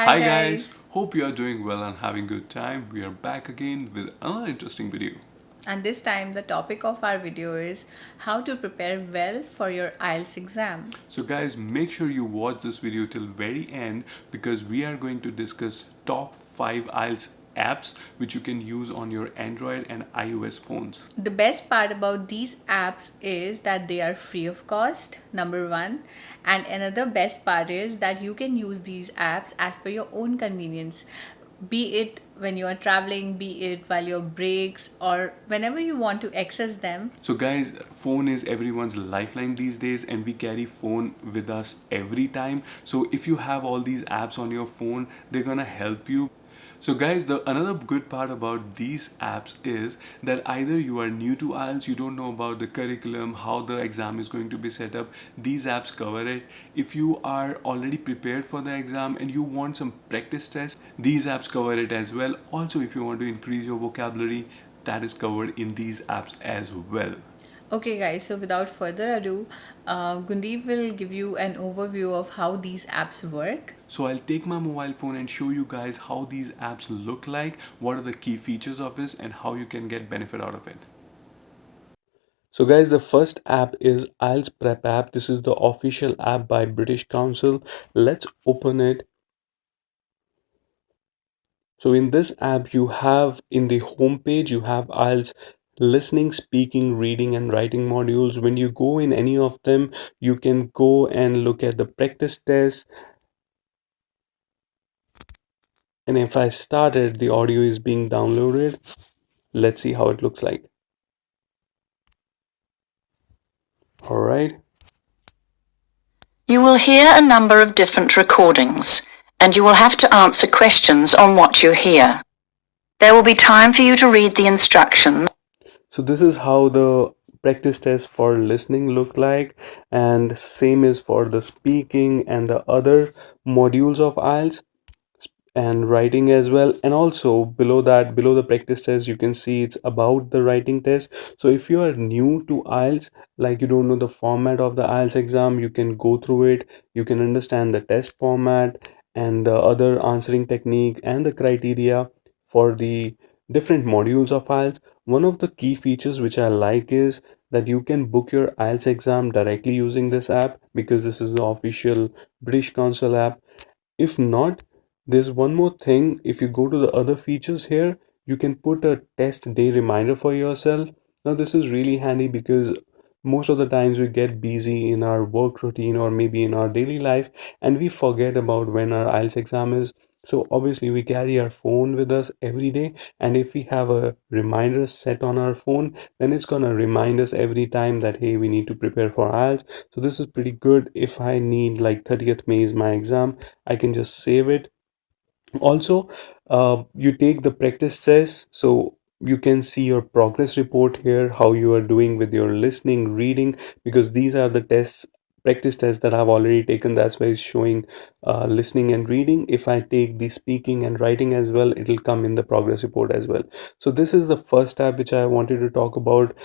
Hi Hi guys, guys, hope you are doing well and having good time. We are back again with another interesting video. and this time the topic of our video is how to prepare well for your IELTS exam. So guys, make sure you watch this video till very end because we are going to discuss top 5 IELTS apps which you can use on your Android and iOS phones. The best part about these apps is that they are free of cost, number one. And another best part is that you can use these apps as per your own convenience. Be it when you are traveling, be it while your breaks, or whenever you want to access them. So guys, phone is everyone's lifeline these days and we carry phone with us every time. So if you have all these apps on your phone, they're gonna help you. So guys, the another good part about these apps is that either you are new to IELTS, you don't know about the curriculum, how the exam is going to be set up, these apps cover it. If you are already prepared for the exam and you want some practice tests, these apps cover it as well. Also, if you want to increase your vocabulary, that is covered in these apps as well. Okay, guys, so without further ado, Gundeep will give you an overview of how these apps work. So I'll take my mobile phone and show you guys how these apps look like, what are the key features of this, and how you can get benefit out of it. So guys, the first app is IELTS Prep app. This is the official app by British Council. Let's open it. So in this app, you have in the home page, you have IELTS listening, speaking, reading, and writing modules. When you go in any of them, you can go and look at the practice tests. And if I started, the audio is being downloaded. Let's see how it looks like. All right. You will hear a number of different recordings, and you will have to answer questions on what you hear. There will be time for you to read the instructions. So this is how the practice test for listening look like, and same is for the speaking and the other modules of IELTS and writing as well. And also below that, below the practice test, you can see it's about the writing test. So if you are new to IELTS, like you don't know the format of the IELTS exam, you can go through it, you can understand the test format and the other answering technique and the criteria for the different modules of IELTS. One of the key features which I like is that you can book your IELTS exam directly using this app because this is the official British Council app. If not, there's one more thing. If you go to the other features here, you can put a test day reminder for yourself. Now, this is really handy because most of the times we get busy in our work routine or maybe in our daily life and we forget about when our IELTS exam is. So, obviously, we carry our phone with us every day. And if we have a reminder set on our phone, then it's going to remind us every time that, hey, we need to prepare for IELTS. So, this is pretty good. If I need like 30th May is my exam, I can just save it. Also, you take the practice test, so you can see your progress report here, how you are doing with your listening, reading, because these are the tests, practice tests that I've already taken. That's why it's showing listening and reading. If I take the speaking and writing as well, it'll come in the progress report as well. So this is the first tab which I wanted to talk about.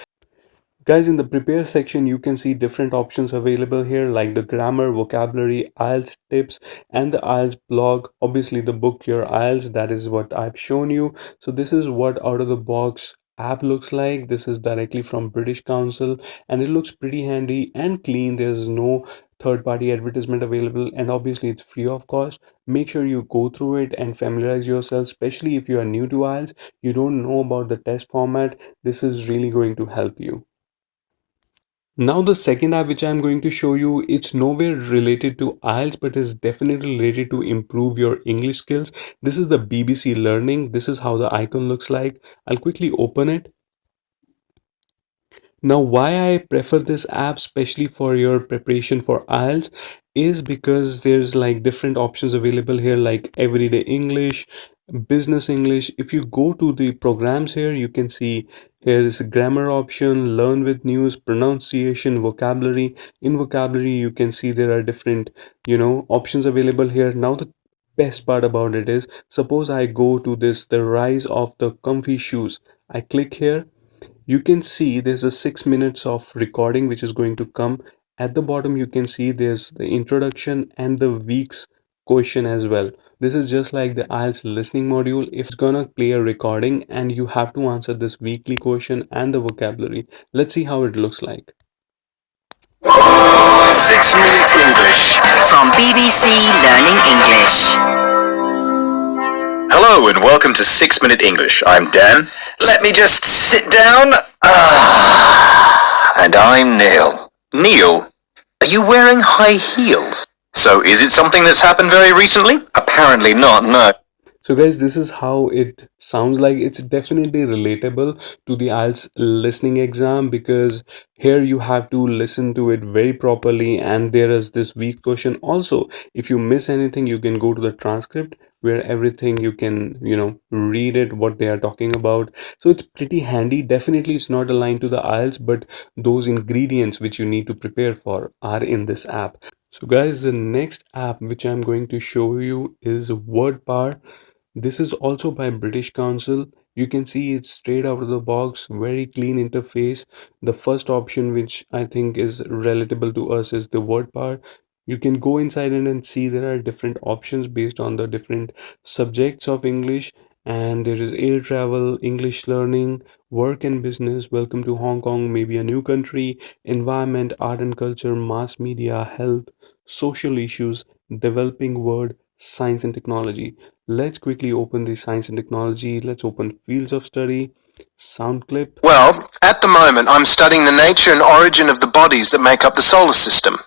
Guys, in the prepare section, you can see different options available here like the grammar, vocabulary, IELTS tips, and the IELTS blog. Obviously, the book Your IELTS, that is what I've shown you. So this is what out of the box app looks like. This is directly from British Council and it looks pretty handy and clean. There's no third party advertisement available and obviously it's free of cost. Make sure you go through it and familiarize yourself, especially if you are new to IELTS, you don't know about the test format. This is really going to help you. Now the second app which I'm going to show you, it's nowhere related to IELTS but is definitely related to improve your English skills. This is the BBC Learning. This is how the icon looks like. I'll quickly open it. Now, why I prefer this app, especially for your preparation for IELTS, is because there's like different options available here, like everyday English, business English. If you go to the programs here, you can see here's grammar option, learn with news, pronunciation, vocabulary. In vocabulary, you can see there are different, options available here. Now, the best part about it is, suppose I go to this, the rise of the comfy shoes. I click here, you can see there's a 6 minutes of recording which is going to come. At the bottom you can see there's the introduction and the week's question as well. This is just like the IELTS listening module. If it's gonna play a recording and you have to answer this weekly question and the vocabulary. Let's see how it looks like. 6 Minute English from BBC Learning English. Hello and welcome to 6 Minute English. I'm Dan. Let me just sit down. And I'm Neil. Neil, are you wearing high heels? So is it something that's happened very recently? Apparently not, no. So guys, this is how it sounds like. It's definitely relatable to the IELTS listening exam, because here you have to listen to it very properly, and there is this weak question also. If you miss anything, you can go to the transcript where everything you can, read it, what they are talking about. So it's pretty handy. Definitely it's not aligned to the IELTS, but those ingredients which you need to prepare for are in this app. So guys, the next app which I'm going to show you is WordPower. This is also by British Council. You can see it's straight out of the box, very clean interface. The first option, which I think is relatable to us, is the word power. You can go inside it and see there are different options based on the different subjects of English. And there is air travel, English learning, work and business, welcome to Hong Kong, maybe a new country, environment, art and culture, mass media, health, social issues, developing world, science and technology. Let's quickly open the science and technology. Let's open fields of study, sound clip. Well, at the moment, I'm studying the nature and origin of the bodies that make up the solar system.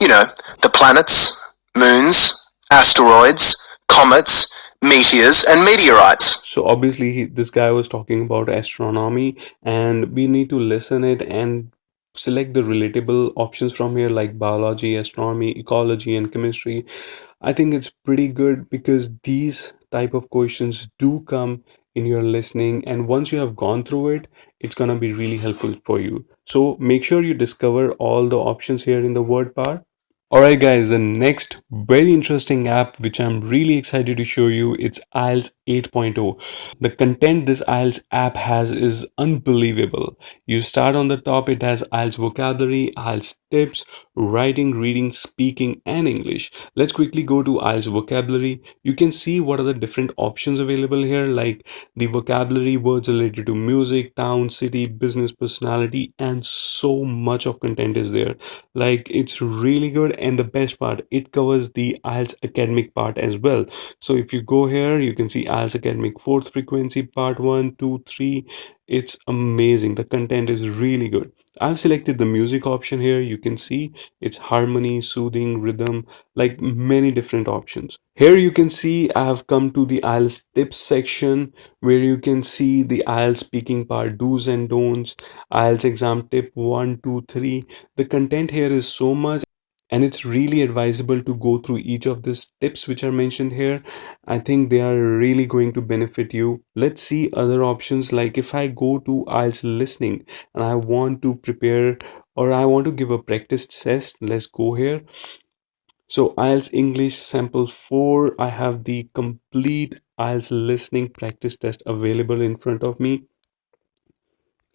You know, the planets, moons, asteroids, comets, meteors, and meteorites. So obviously this guy was talking about astronomy, and we need to listen it and select the relatable options from here, like biology, astronomy, ecology, and chemistry. I think it's pretty good because these type of questions do come in your listening, and once you have gone through it, it's gonna be really helpful for you. So make sure you discover all the options here in the word part. Alright guys, the next very interesting app which I'm really excited to show you, it's IELTS 8.0. The content this IELTS app has is unbelievable. You start on the top, it has IELTS vocabulary, IELTS tips, writing, reading, speaking, and English. Let's quickly go to IELTS vocabulary. You can see what are the different options available here, like the vocabulary, words related to music, town, city, business, personality, and so much of content is there. Like, it's really good, and the best part, it covers the IELTS academic part as well. So if you go here, you can see IELTS academic fourth frequency part 1, 2, 3. It's amazing. The content is really good. I've selected the music option here. You can see it's harmony, soothing, rhythm, like many different options. Here you can see I have come to the IELTS tips section, where you can see the IELTS speaking part, do's and don'ts, IELTS exam tip 1, 2, 3. The content here is so much, and it's really advisable to go through each of these tips which are mentioned here. I think they are really going to benefit you. Let's see other options. Like if I go to IELTS listening and I want to prepare, or I want to give a practice test, let's go here. So IELTS English sample 4, I have the complete IELTS listening practice test available in front of me.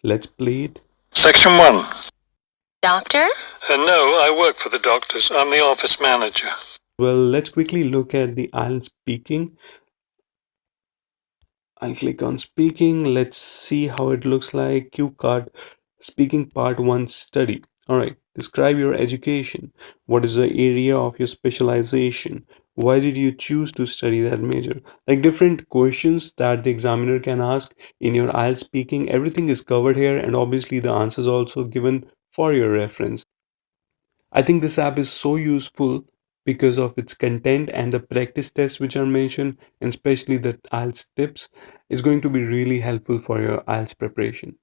Let's play it. Section 1. Doctor? No, I work for the doctors. I'm the office manager. Well, let's quickly look at the IELTS speaking. I click on speaking. Let's see how it looks like. Cue card, speaking part 1 study. All right, describe your education. What is the area of your specialization? Why did you choose to study that major? Like different questions that the examiner can ask in your IELTS speaking. Everything is covered here, and obviously the answers also given for your reference. I think this app is so useful because of its content and the practice tests which are mentioned, and especially the IELTS tips is going to be really helpful for your IELTS preparation.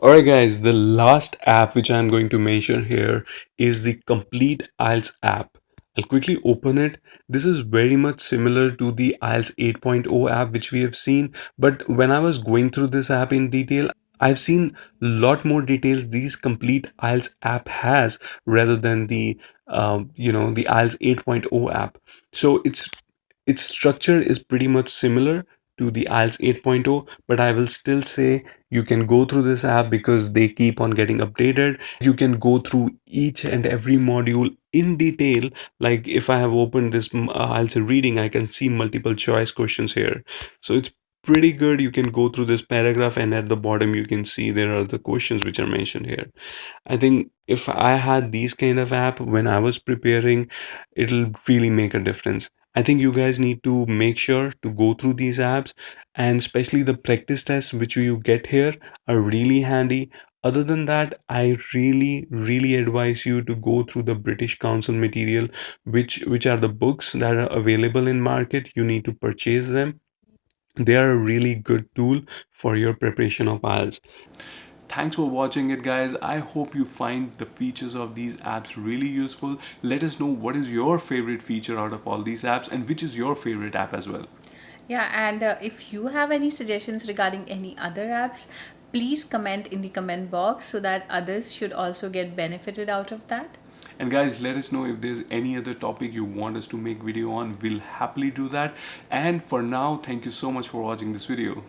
Alright guys, the last app which I'm going to mention here is the Complete IELTS app. I'll quickly open it. This is very much similar to the IELTS 8.0 app which we have seen, but when I was going through this app in detail, I've seen a lot more details these Complete IELTS app has rather than the IELTS 8.0 app. So its structure is pretty much similar to the IELTS 8.0, but I will still say you can go through this app because they keep on getting updated. You can go through each and every module in detail. Like if I have opened this IELTS reading, I can see multiple choice questions here. So it's pretty good. You can go through this paragraph, and at the bottom you can see there are the questions which are mentioned here. I think if I had these kind of app when I was preparing, it'll really make a difference. I think you guys need to make sure to go through these apps, and especially the practice tests which you get here are really handy. Other than that, I really advise you to go through the British Council material, which are the books that are available in market. You need to purchase them. They are a really good tool for your preparation of IELTS. Thanks for watching it, guys. I hope you find the features of these apps really useful. Let us know what is your favorite feature out of all these apps and which is your favorite app as well. Yeah, and if you have any suggestions regarding any other apps, please comment in the comment box so that others should also get benefited out of that. And guys, let us know if there's any other topic you want us to make video on. We'll happily do that. And for now, thank you so much for watching this video.